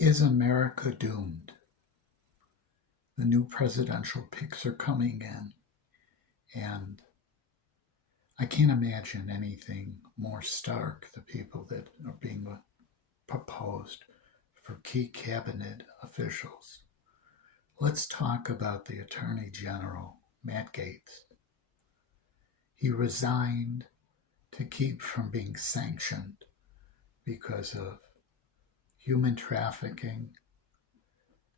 Is America doomed? The new presidential picks are coming in, and I can't imagine anything more stark. The people that are being proposed for key cabinet officials. Let's talk about the Attorney General, Matt Gaetz. He resigned to keep from being sanctioned because of human trafficking,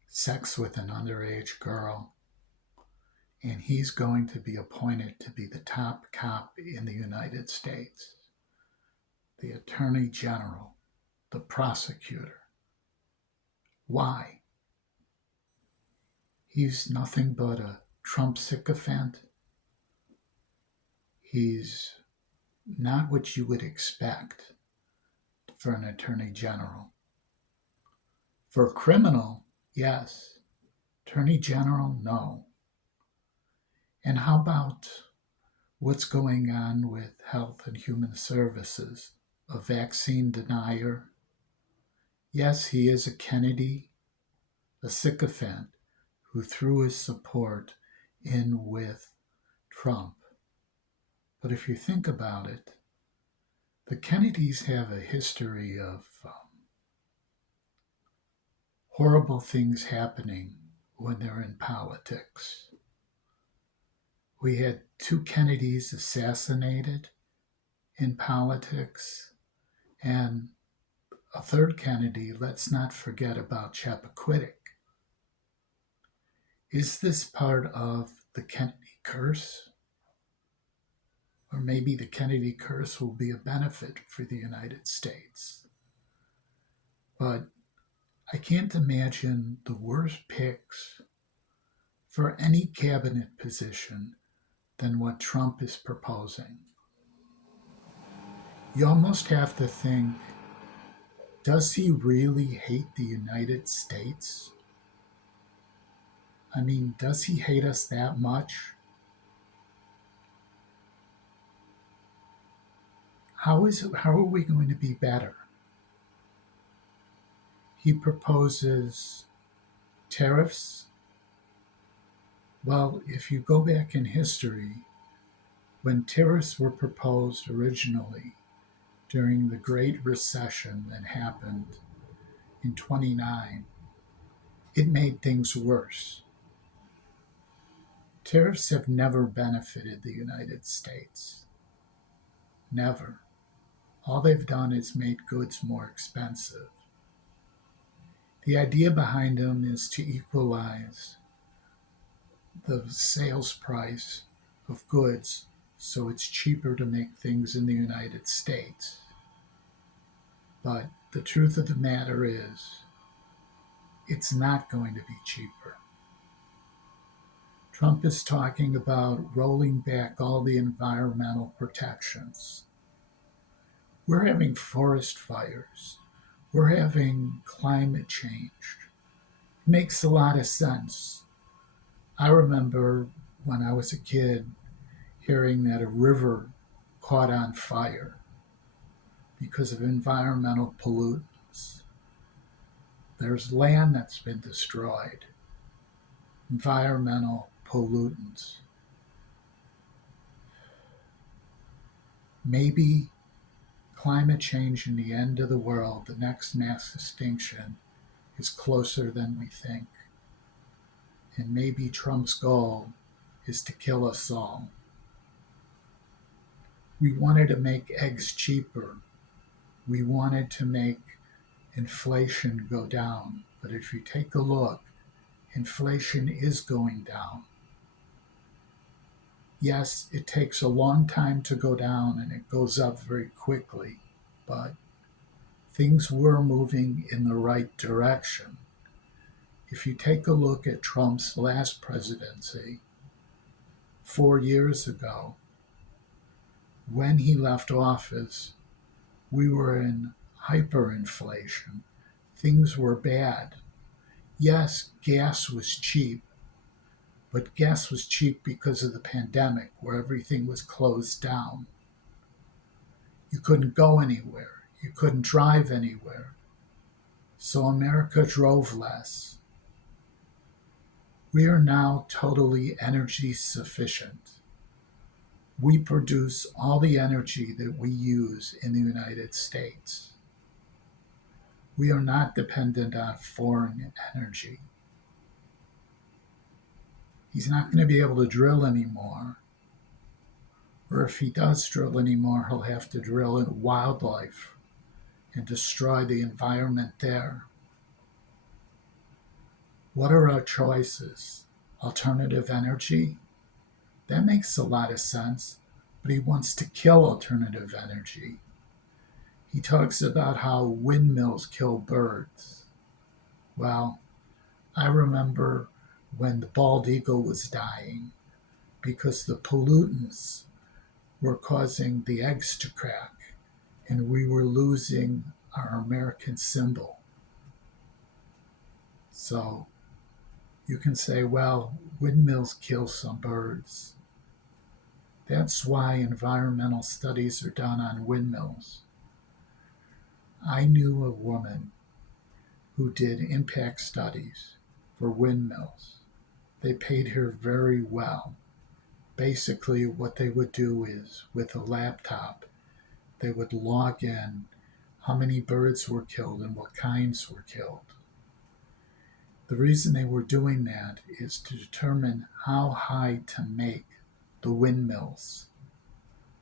sex with an underage girl, and he's going to be appointed to be the top cop in the United States, the Attorney General, the prosecutor. Why? He's nothing but a Trump sycophant. He's not what you would expect for an Attorney General. For a criminal, yes. Attorney General, no. And how about what's going on with Health and Human Services? A vaccine denier? Yes, he is a Kennedy, a sycophant who threw his support in with Trump. But if you think about it, the Kennedys have a history of horrible things happening when they're in politics. We had two Kennedys assassinated in politics, and a third Kennedy, let's not forget about Chappaquiddick. Is this part of the Kennedy curse? Or maybe the Kennedy curse will be a benefit for the United States. But I can't imagine the worst picks for any cabinet position than what Trump is proposing. You almost have to think, does he really hate the United States? I mean, does he hate us that much? How are we going to be better? He proposes tariffs. Well, if you go back in history, when tariffs were proposed originally during the Great Recession that happened in 29, it made things worse. Tariffs have never benefited the United States. Never. All they've done is made goods more expensive. The idea behind them is to equalize the sales price of goods so it's cheaper to make things in the United States. But the truth of the matter is, it's not going to be cheaper. Trump is talking about rolling back all the environmental protections. We're having forest fires. We're having climate change. It makes a lot of sense. I remember when I was a kid hearing that a river caught on fire because of environmental pollutants. There's land that's been destroyed. Environmental pollutants. Maybe climate change and the end of the world, the next mass extinction, is closer than we think. And maybe Trump's goal is to kill us all. We wanted to make eggs cheaper. We wanted to make inflation go down. But if you take a look, inflation is going down. Yes, it takes a long time to go down and it goes up very quickly, but things were moving in the right direction. If you take a look at Trump's last presidency, 4 years ago, when he left office, we were in hyperinflation. Things were bad. Yes, gas was cheap, but gas was cheap because of the pandemic where everything was closed down. You couldn't go anywhere. You couldn't drive anywhere. So America drove less. We are now totally energy sufficient. We produce all the energy that we use in the United States. We are not dependent on foreign energy. He's not going to be able to drill anymore. Or if he does drill anymore, he'll have to drill in wildlife and destroy the environment there. What are our choices? Alternative energy? That makes a lot of sense, but he wants to kill alternative energy. He talks about how windmills kill birds. Well, I remember when the bald eagle was dying because the pollutants were causing the eggs to crack and we were losing our American symbol. So you can say, well, windmills kill some birds. That's why environmental studies are done on windmills. I knew a woman who did impact studies for windmills. They paid her very well. Basically, what they would do is, with a laptop, they would log in how many birds were killed and what kinds were killed. The reason they were doing that is to determine how high to make the windmills.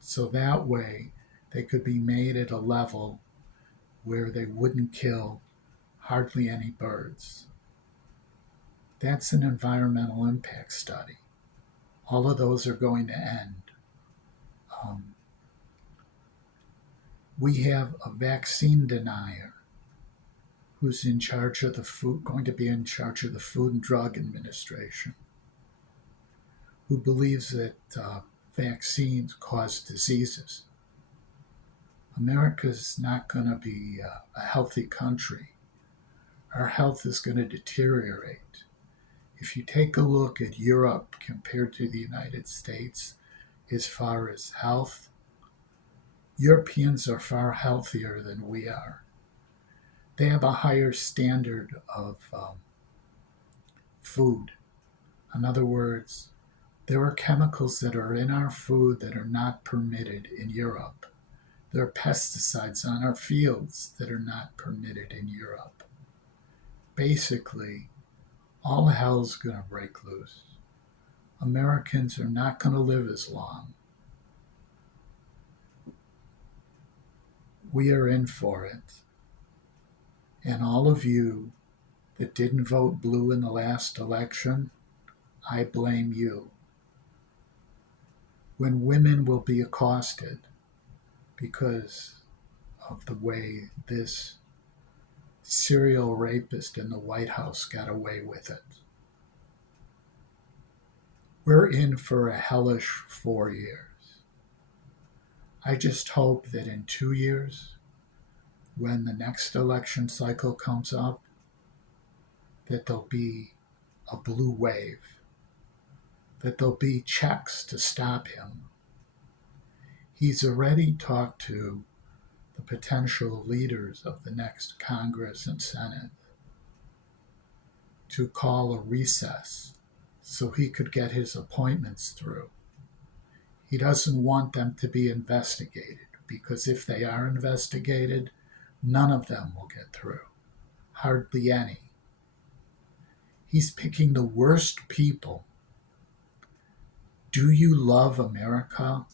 So that way, they could be made at a level where they wouldn't kill hardly any birds. That's an environmental impact study. All of those are going to end. We have a vaccine denier who's in charge of the food, going to be in charge of the Food and Drug Administration, who believes that vaccines cause diseases. America's not going to be a healthy country. Our health is going to deteriorate. If you take a look at Europe compared to the United States as far as health, Europeans are far healthier than we are. They have a higher standard of food. In other words, there are chemicals that are in our food that are not permitted in Europe. There are pesticides on our fields that are not permitted in Europe. Basically, all hell's going to break loose. Americans are not going to live as long. We are in for it. And all of you that didn't vote blue in the last election, I blame you. When women will be accosted because of the way this serial rapist in the White House got away with it. We're in for a hellish 4 years. I just hope that in 2 years, when the next election cycle comes up, that there'll be a blue wave, that there'll be checks to stop him. He's already talked to the potential leaders of the next Congress and Senate to call a recess so he could get his appointments through. He doesn't want them to be investigated because if they are investigated, none of them will get through. Hardly any. He's picking the worst people. Do you love America?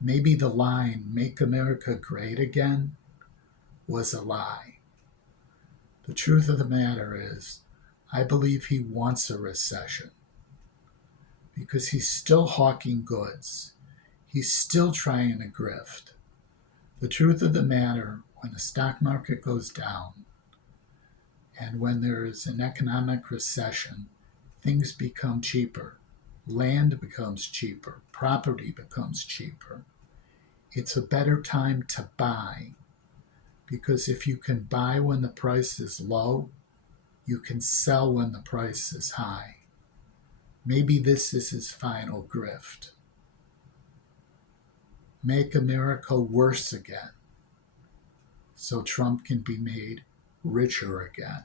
Maybe the line, "Make America Great Again," was a lie. The truth of the matter is, I believe he wants a recession because he's still hawking goods. He's still trying to grift. The truth of the matter, when the stock market goes down and when there is an economic recession, things become cheaper. Land becomes cheaper. Property becomes cheaper. It's a better time to buy because if you can buy when the price is low, you can sell when the price is high. Maybe this is his final grift. Make America worse again so Trump can be made richer again.